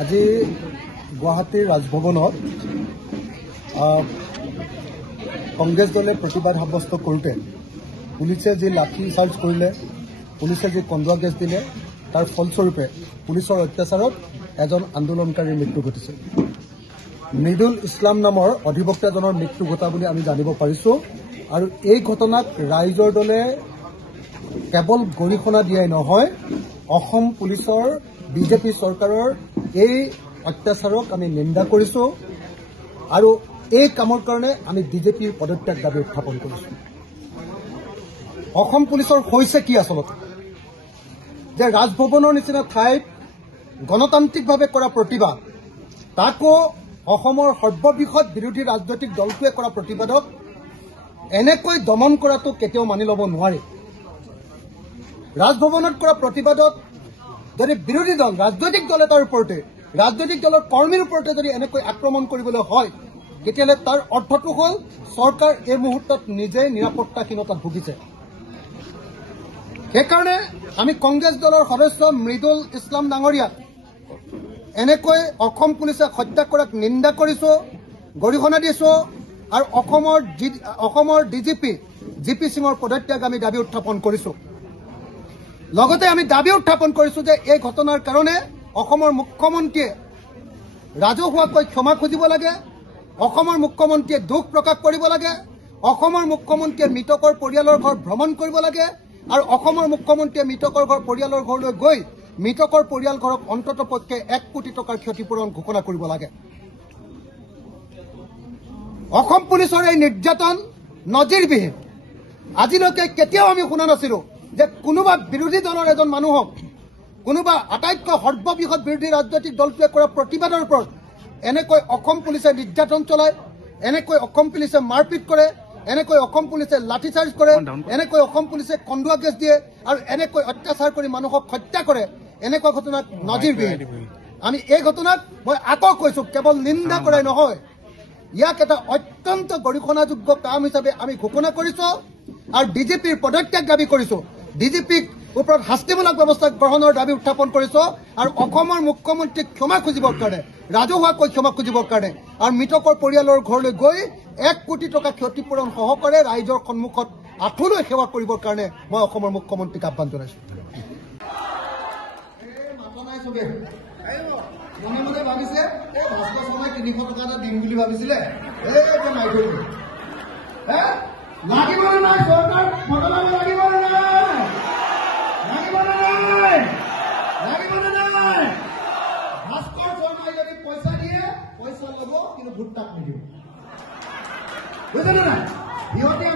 আজি গুৱাহাটীৰ ৰাজভৱনত কংগ্ৰেছ দলে প্ৰতিবাদ সাব্যস্ত কৰোঁতে পুলিচে যি লাঠি চাৰ্জ কৰিলে, পুলিচে যি কন্দুৱা গেছ দিলে, তাৰ ফলস্বৰূপে পুলিচৰ অত্যাচাৰত এজন আন্দোলনকাৰীৰ মৃত্যু ঘটিছে। মৃদুল ইছলাম নামৰ অধিবক্তাজনৰ মৃত্যু ঘটা বুলি আমি জানিব পাৰিছোঁ। আৰু এই ঘটনাক ৰাইজৰ দলে কেৱল গৰিহণা দিয়াই নহয়, অসম পুলিচৰ বিজেপি চৰকাৰৰ এই অত্যাচাৰক আমি নিন্দা কৰিছোঁ আৰু এই কামৰ কাৰণে আমি বিজেপিৰ পদত্যাগ দাবী উত্থাপন কৰিছোঁ। অসম পুলিচৰ হৈছে কি আচলতে যে ৰাজভৱনৰ নিচিনা ঠাইত গণতান্ত্ৰিকভাৱে কৰা প্ৰতিবাদ, তাকো অসমৰ সৰ্ববৃহৎ বিৰোধী ৰাজনৈতিক দলটোৱে কৰা প্ৰতিবাদক এনেকৈ দমন কৰাটো কেতিয়াও মানি ল'ব নোৱাৰি। ৰাজভৱনত কৰা প্ৰতিবাদত যদি বিৰোধী দল, ৰাজনৈতিক দল এটাৰ ওপৰতে, ৰাজনৈতিক দলৰ কৰ্মীৰ ওপৰতে যদি এনেকৈ আক্ৰমণ কৰিবলৈ হয়, তেতিয়াহ'লে তাৰ অৰ্থটো হ'ল চৰকাৰ এই মুহূৰ্তত নিজেই নিৰাপত্তাহীনতাত ভুগিছে। সেইকাৰণে আমি কংগ্ৰেছ দলৰ সদস্য মৃদুল ইছলাম ডাঙৰীয়াক এনেকৈ অসম পুলিচে হত্যা কৰাক নিন্দা কৰিছোঁ, গৰিহণা দিছোঁ আৰু অসমৰ ডিজিপি জিপি সিঙৰ পদত্যাগ আমি দাবী উত্থাপন কৰিছোঁ। লগতে আমি দাবী উত্থাপন কৰিছোঁ যে এই ঘটনাৰ কাৰণে অসমৰ মুখ্যমন্ত্ৰীয়ে ৰাজহুৱাকৈ ক্ষমা খুজিব লাগে, অসমৰ মুখ্যমন্ত্ৰীয়ে দুখ প্ৰকাশ কৰিব লাগে, অসমৰ মুখ্যমন্ত্ৰীয়ে মৃতকৰ পৰিয়ালৰ ঘৰ ভ্ৰমণ কৰিব লাগে আৰু অসমৰ মুখ্যমন্ত্ৰীয়ে মৃতকৰ পৰিয়ালৰ ঘৰলৈ গৈ মৃতকৰ পৰিয়াল ঘৰক অন্ততপক্ষে 1 কোটি টকাৰ ক্ষতিপূৰণ ঘোষণা কৰিব লাগে। অসম পুলিচৰ এই নিৰ্যাতন নজিৰবিহীন। আজিলৈকে কেতিয়াও আমি শুনা নাছিলোঁ যে কোনোবা বিৰোধী দলৰ এজন মানুহক, কোনোবা আটাইতকৈ সৰ্ববৃহৎ বিৰোধী ৰাজনৈতিক দলটোৱে কৰা প্ৰতিবাদৰ ওপৰত এনেকৈ অসম পুলিচে নিৰ্যাতন চলায়, এনেকৈ অসম পুলিচে মাৰপিট কৰে, এনেকৈ অসম পুলিচে লাঠিচাৰ্জ কৰে, এনেকৈ অসম পুলিচে কন্দুৱা গেছ দিয়ে আৰু এনেকৈ অত্যাচাৰ কৰি মানুহক হত্যা কৰে। এনেকুৱা ঘটনাক নজিৰবিহীন। আমি এই ঘটনাক মই আকৌ কৈছোঁ, কেৱল নিন্দা কৰাই নহয়, ইয়াক এটা অত্যন্ত গৰিহণাযোগ্য কাম হিচাপে আমি ঘোষণা কৰিছোঁ আৰু ডিজিপিৰ পদত্যাগ দাবী কৰিছোঁ। ডিজিপিক ওপৰত শাস্তিমূলক ব্যৱস্থা গ্ৰহণৰ দাবী উত্থাপন কৰিছোঁ আৰু অসমৰ মুখ্যমন্ত্ৰীক ক্ষমা খুজিবৰ কাৰণে, ৰাজহুৱাকৈ ক্ষমা খুজিবৰ কাৰণে আৰু মৃতকৰ পৰিয়ালৰ ঘৰলৈ গৈ 1 কোটি টকা ক্ষতিপূৰণ সহকাৰে ৰাইজৰ সন্মুখত আঁঠুলৈ সেৱা কৰিবৰ কাৰণে মই অসমৰ মুখ্যমন্ত্ৰীক আহ্বান জনাইছোঁ। মনে মনে ভাবিছে এই ভাস্কৰ শৰ্মাই 300 টকা এটা দিম বুলি ভাবিছিলে, লাগিব নে নাই চৰকাৰ বদলাব, লাগিব নে নাই, লাগিব নে নাই, লাগিব নে নাই। ভাস্কৰ শৰ্মাই যদি পইচা দিয়ে, পইচা ল'ব কিন্তু ভোট তাক নিদিব, বুজিছে নে নাই। সিহঁতে